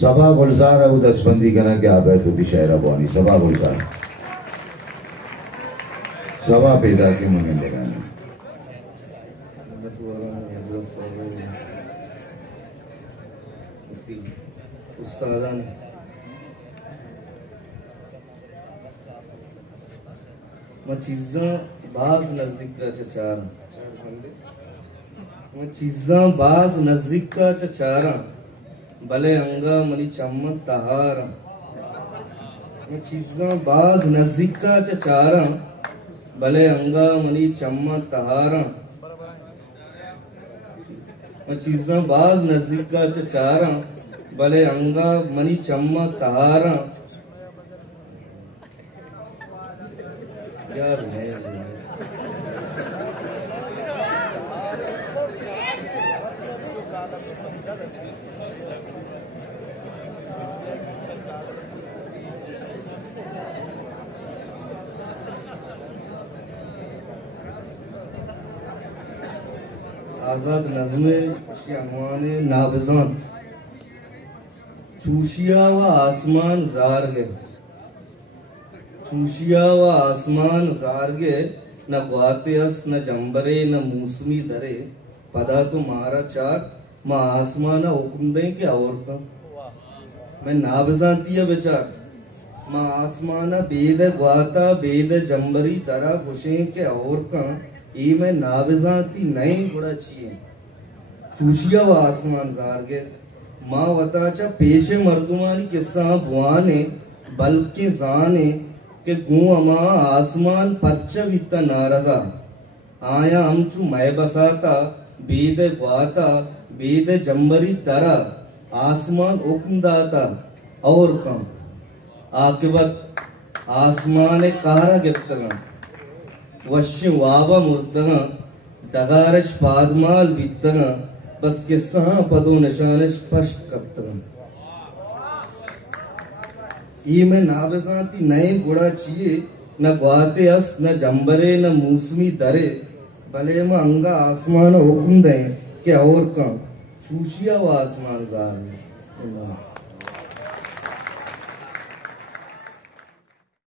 सभा गुलजार है दसबंदी कना क्या बैत होती शहरा बवानी सभा गुलजार सभा पैदा के मंगे लगाने उस्तादान चीज़ां बाज नजदीक का चचारा चीज़ां बाज नजदीक का चचारा भले अंगा मनी चम्मत तहारा चीज़ां बाज नजदीक का चचारा भले अंगा मनी चम्मत तहारा चीज़ां बाज नजदीक का चचारा भले अंगा मनी चम्मत तहारा यार आजाद नज़्मे शहवाने नाबज़ान चूशिया व आसमान ज़ारगे चूशिया व आसमान ज़ारगे न ग्वाते अस न जंबरे न मौसमी दरे पदा तुम्हारा चार माँ आसमान हुक्म दें के और का मैं नाबज़ानती है बेचार माँ आसमान बेद ग्वाता बेद जंबरी दरा खुशे के और का ये मैं नाबज़ानती नहीं गुड़ा चाहिए चूशिया व आसमान ज़ारगे माँ वताचा पेशे मर्दुमानी किस्सा बुआने बल्कि जाने के गु अमा आसमान परच वित्ता नारजा आया हमचु मैं बसाता बेद ग्वाता बेद जंबरी तरा आसमान उकमदाता और कम आकिबत आसमान कारा गिफ्तगा वश्य वावा मुर्तगा डगारश पादमाल बित्तगा बस किस्सा पदो निशान स्पष्ट करतगा ये मैं नाबज़ानती नए गुड़ा चाहिए न ग्वाते अस न जंबरे न मौसमी दरे भले में अंगा आसमान हुक्म दें के और का चूशिया व आसमान ज़ार